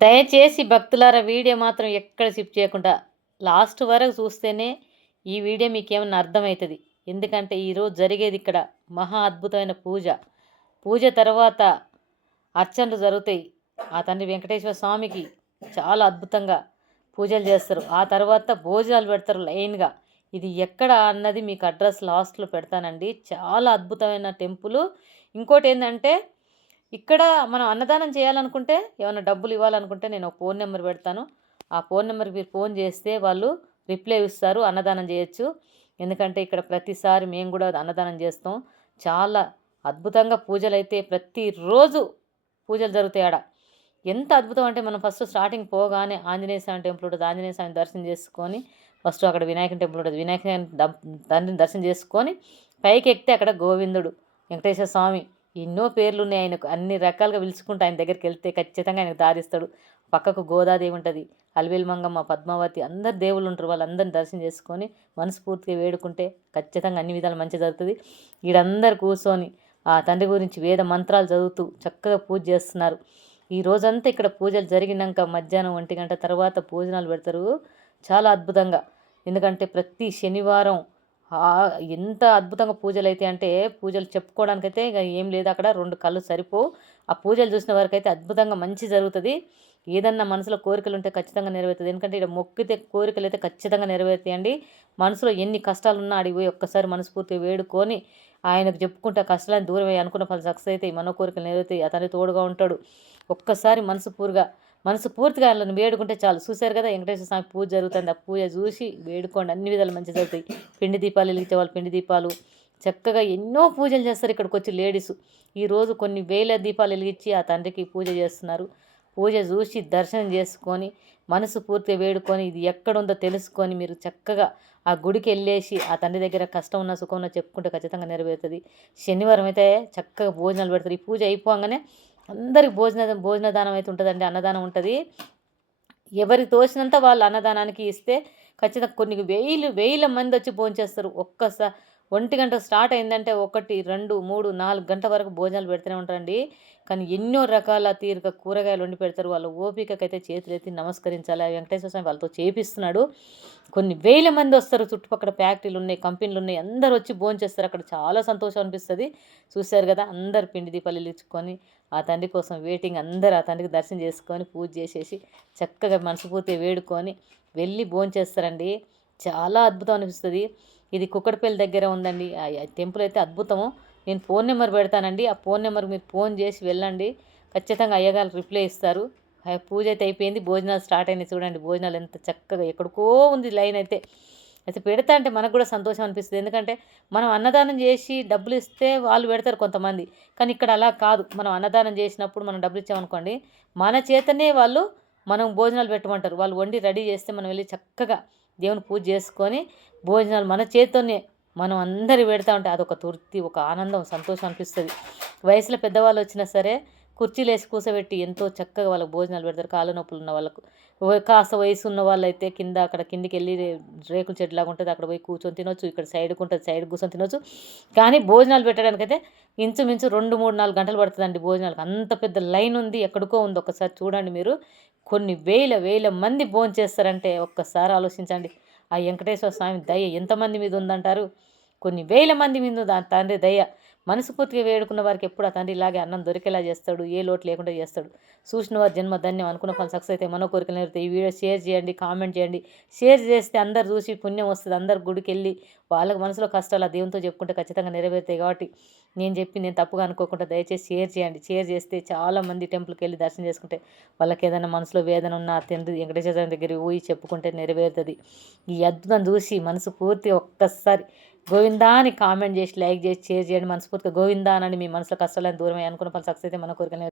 దయచేసి భక్తులారా వీడియో మాత్రం ఎక్కడ స్కిప్ చేయకుండా లాస్ట్ వరకు చూస్తేనే ఈ వీడియో మీకేమన్నా అర్థమవుతుంది. ఎందుకంటే ఈరోజు జరిగేది ఇక్కడ మహా అద్భుతమైన పూజ. పూజ తర్వాత అర్చనలు జరుగుతాయి. ఆ తండ్రి వెంకటేశ్వర స్వామికి చాలా అద్భుతంగా పూజలు చేస్తారు. ఆ తర్వాత భోజనాలు పెడతారు లైన్గా. ఇది ఎక్కడ అన్నది మీకు అడ్రస్ లాస్ట్లో పెడతానండి. చాలా అద్భుతమైన టెంపుల్. ఇంకోటి ఏంటంటే ఇక్కడ మనం అన్నదానం చేయాలనుకుంటే, ఏమైనా డబ్బులు ఇవ్వాలనుకుంటే నేను ఒక ఫోన్ నెంబర్ పెడతాను. ఆ ఫోన్ నెంబర్కి మీరు ఫోన్ చేస్తే వాళ్ళు రిప్లై ఇస్తారు. అన్నదానం చేయొచ్చు. ఎందుకంటే ఇక్కడ ప్రతిసారి మేము కూడా అన్నదానం చేస్తాం. చాలా అద్భుతంగా పూజలైతే ప్రతిరోజు పూజలు జరుగుతాయి ఆడ. ఎంత అద్భుతం అంటే మనం ఫస్ట్ స్టార్టింగ్ పోగానే ఆంజనేయ స్వామి టెంపుల్ ఉంటుంది. ఆంజనేయ స్వామి దర్శనం చేసుకొని ఫస్ట్ అక్కడ వినాయకుని టెంపుల్ ఉంటుంది. వినాయకుని తండ్రిని దర్శనం చేసుకొని పైకి ఎక్కితే అక్కడ గోవిందుడు వెంకటేశ్వర స్వామి ఎన్నో పేర్లు ఉన్నాయి ఆయనకు. అన్ని రకాలుగా పిలుచుకుంటూ ఆయన దగ్గరికి వెళ్తే ఖచ్చితంగా ఆయనకు దారిస్తాడు. పక్కకు గోదాదేవి ఉంటుంది, అలివేలు మంగమ్మ, పద్మావతి, అందరు దేవుళ్ళు ఉంటారు. వాళ్ళందరిని దర్శనం చేసుకొని మనస్ఫూర్తిగా వేడుకుంటే ఖచ్చితంగా అన్ని విధాలు మంచి జరుగుతుంది. ఈడందరు కూర్చొని ఆ తండ్రి గురించి వేద మంత్రాలు చదువుతూ చక్కగా పూజ చేస్తున్నారు. ఈ రోజంతా ఇక్కడ పూజలు జరిగినాక మధ్యాహ్నం 1 గంట తర్వాత భోజనాలు పెడతారు. చాలా అద్భుతంగా. ఎందుకంటే ప్రతి శనివారం ఎంత అద్భుతంగా పూజలు అయితే అంటే పూజలు చెప్పుకోవడానికైతే ఇక ఏం లేదు. అక్కడ 2 కళ్ళు సరిపోవు. ఆ పూజలు చూసిన వరకు అయితే అద్భుతంగా మంచి జరుగుతుంది. ఏదన్నా మనసులో కోరికలు ఉంటే ఖచ్చితంగా నెరవేరుతుంది. ఎందుకంటే ఇక్కడ మొక్కితే కోరికలు అయితే ఖచ్చితంగా నెరవేరుతాయండి. మనసులో ఎన్ని కష్టాలున్నా అడిగి పోయి ఒక్కసారి మనస్ఫూర్తిగా వేడుకొని ఆయనకు చెప్పుకుంటే కష్టాలను దూరం అయ్యి అనుకున్న ఫలం సక్సెస్ అవుతాయి. మనో కోరికలు నెరవేరుతాయి. అతని తోడుగా ఉంటాడు. ఒక్కసారి మనసు పూర్తిగా వాళ్ళని వేడుకుంటే చాలు. చూశారు కదా వెంకటేశ్వర స్వామి పూజ జరుగుతుంది. ఆ పూజ చూసి వేడుకోండి, అన్ని విధాలు మంచి జరుగుతాయి. పిండి దీపాలు వెలిగించే వాళ్ళు పిండి దీపాలు చక్కగా ఎన్నో పూజలు చేస్తారు ఇక్కడికి వచ్చి లేడీస్. ఈరోజు కొన్ని వేల దీపాలు వెలిగించి ఆ తండ్రికి పూజ చేస్తున్నారు. పూజ చూసి దర్శనం చేసుకొని మనసు పూర్తిగా వేడుకొని ఇది ఎక్కడుందో తెలుసుకొని మీరు చక్కగా ఆ గుడికి వెళ్ళేసి ఆ తండ్రి దగ్గర కష్టం ఉన్న సుఖం ఉన్న చెప్పుకుంటే ఖచ్చితంగా నెరవేరుతుంది. శనివారం అయితే చక్కగా భోజనాలు పెడతారు. ఈ పూజ అయిపోగానే అందరికి భోజనదానం అయితే ఉంటుందండి. అన్నదానం ఉంటుంది. ఎవరికి తోచినంత వాళ్ళు అన్నదానానికి ఇస్తే ఖచ్చితంగా కొన్ని వేల మంది వచ్చి భోంచేస్తారు. 1 గంట స్టార్ట్ అయిందంటే 1, 2, 3, 4 గంటల వరకు భోజనాలు పెడుతూనే ఉంటారండి. కానీ ఎన్నో రకాల తీరుగా కూరగాయలు వండి పెడతారు. వాళ్ళ ఓపికకైతే చేతులెత్తి నమస్కరించాలి. వెంకటేశ్వర స్వామి వాళ్ళతో చేపిస్తున్నాడు. కొన్ని వేల మంది వస్తారు. చుట్టుపక్కల ఫ్యాక్టరీలు ఉన్నాయి, కంపెనీలు ఉన్నాయి, అందరు వచ్చి భోంచేస్తారు. అక్కడ చాలా సంతోషం అనిపిస్తుంది. చూశారు కదా అందరు పిండి దీపాలు వెలిగించుకొని ఆ తండ్రి కోసం వెయిటింగ్. అందరూ ఆ తండ్రికి దర్శనం చేసుకొని పూజ చేసేసి చక్కగా మనస్ఫూర్తిగా వేడుకొని వెళ్ళి భోంచేస్తారండి. చాలా అద్భుతం అనిపిస్తుంది. ఇది కుక్కడపల్లి దగ్గర ఉందండి. ఆ టెంపుల్ అయితే అద్భుతము. నేను ఫోన్ నెంబర్ పెడతానండి. ఆ ఫోన్ నెంబర్కి మీరు ఫోన్ చేసి వెళ్ళండి. ఖచ్చితంగా అయ్యగారు రిప్లై ఇస్తారు. పూజ అయితే అయిపోయింది. భోజనాలు స్టార్ట్ అయినాయి. చూడండి భోజనాలు ఎంత చక్కగా ఎక్కడికో ఉంది లైన్ అయితే. అయితే పెడతా అంటే మనకు కూడా సంతోషం అనిపిస్తుంది. ఎందుకంటే మనం అన్నదానం చేసి డబ్బులు ఇస్తే వాళ్ళు పెడతారు కొంతమంది. కానీ ఇక్కడ అలా కాదు. మనం అన్నదానం చేసినప్పుడు మనం డబ్బులు ఇచ్చామనుకోండి, మన చేతనే వాళ్ళు మనం భోజనాలు పెట్టమంటారు. వాళ్ళు వండి రెడీ చేస్తే మనం వెళ్ళి చక్కగా దేవుని పూజ చేసుకొని భోజనాలు మన చేత్తోనే మనం అందరి పెడతా ఉంటే అదొక తృప్తి, ఒక ఆనందం, సంతోషం అనిపిస్తుంది. వయసులో పెద్దవాళ్ళు వచ్చినా సరే కుర్చీలు వేసి కూర్చోబెట్టి ఎంతో చక్కగా వాళ్ళకి భోజనాలు పెడతారు. కాళ్ళ నొప్పులు ఉన్న వాళ్ళకు. కాస్త వయసు ఉన్న వాళ్ళు అయితే కింద అక్కడ కిందికి వెళ్ళి రేకుల చెట్టులాగా ఉంటుంది, అక్కడ పోయి కూర్చొని తినొచ్చు. ఇక్కడ సైడ్కి ఉంటుంది, సైడ్ కూర్చొని తినొచ్చు. కానీ భోజనాలు పెట్టడానికైతే ఇంచుమించు 2, 3, 4 గంటలు పడుతుందండి భోజనాలకు. అంత పెద్ద లైన్ ఉంది. ఎక్కడికో ఉంది. ఒకసారి చూడండి మీరు. కొన్ని వేల మంది భోంచేస్తారంటే ఒక్కసారి ఆలోచించండి. ఆ వెంకటేశ్వర స్వామి దయ ఎంతమంది మీద ఉందంటారు? కొన్ని వేల మంది మీద ఉంది ఆ తండ్రి దయ. మనస్ఫూర్తిగా వేడుకున్న వారికి ఎప్పుడు ఆ తండ్రి ఇలాగే అన్నం దొరికేలా చేస్తాడు. ఏ లోటు లేకుండా చేస్తాడు. చూసిన వారి జన్మ ధన్యం. అనుకున్న ఫలం సక్సెస్ అయితే మనో కోరికలు నెరవేరుతాయి. ఈ వీడియో షేర్ చేయండి, కామెంట్ చేయండి. షేర్ చేస్తే అందరు చూసి పుణ్యం వస్తుంది. అందరు గుడికి వెళ్ళి వాళ్ళకి మనసులో కష్టాలు ఆ దేవునితో చెప్పుకుంటే ఖచ్చితంగా నెరవేరుతాయి. కాబట్టి నేను తప్పుగా అనుకోకుండా దయచేసి షేర్ చేయండి. షేర్ చేస్తే చాలామంది టెంపుల్కి వెళ్ళి దర్శనం చేసుకుంటే వాళ్ళకి ఏదైనా మనసులో వేదన ఉన్న తండ్రి వెంకటేశ్వర స్వామి దగ్గర పోయి చెప్పుకుంటే నెరవేరుతుంది. ఈ అద్భుతం చూసి మనసు పూర్తిగా ఒక్కసారి గోవిందా అని కామెంట్ చేసి, లైక్ చేసి, షేర్ చేయండి. మనస్ఫూర్తిగా గోవిందా అని మీ మనసులో కష్టాలను దూరమై అనుకున్న పని సక్సెస్ అయితే మన కోరికలు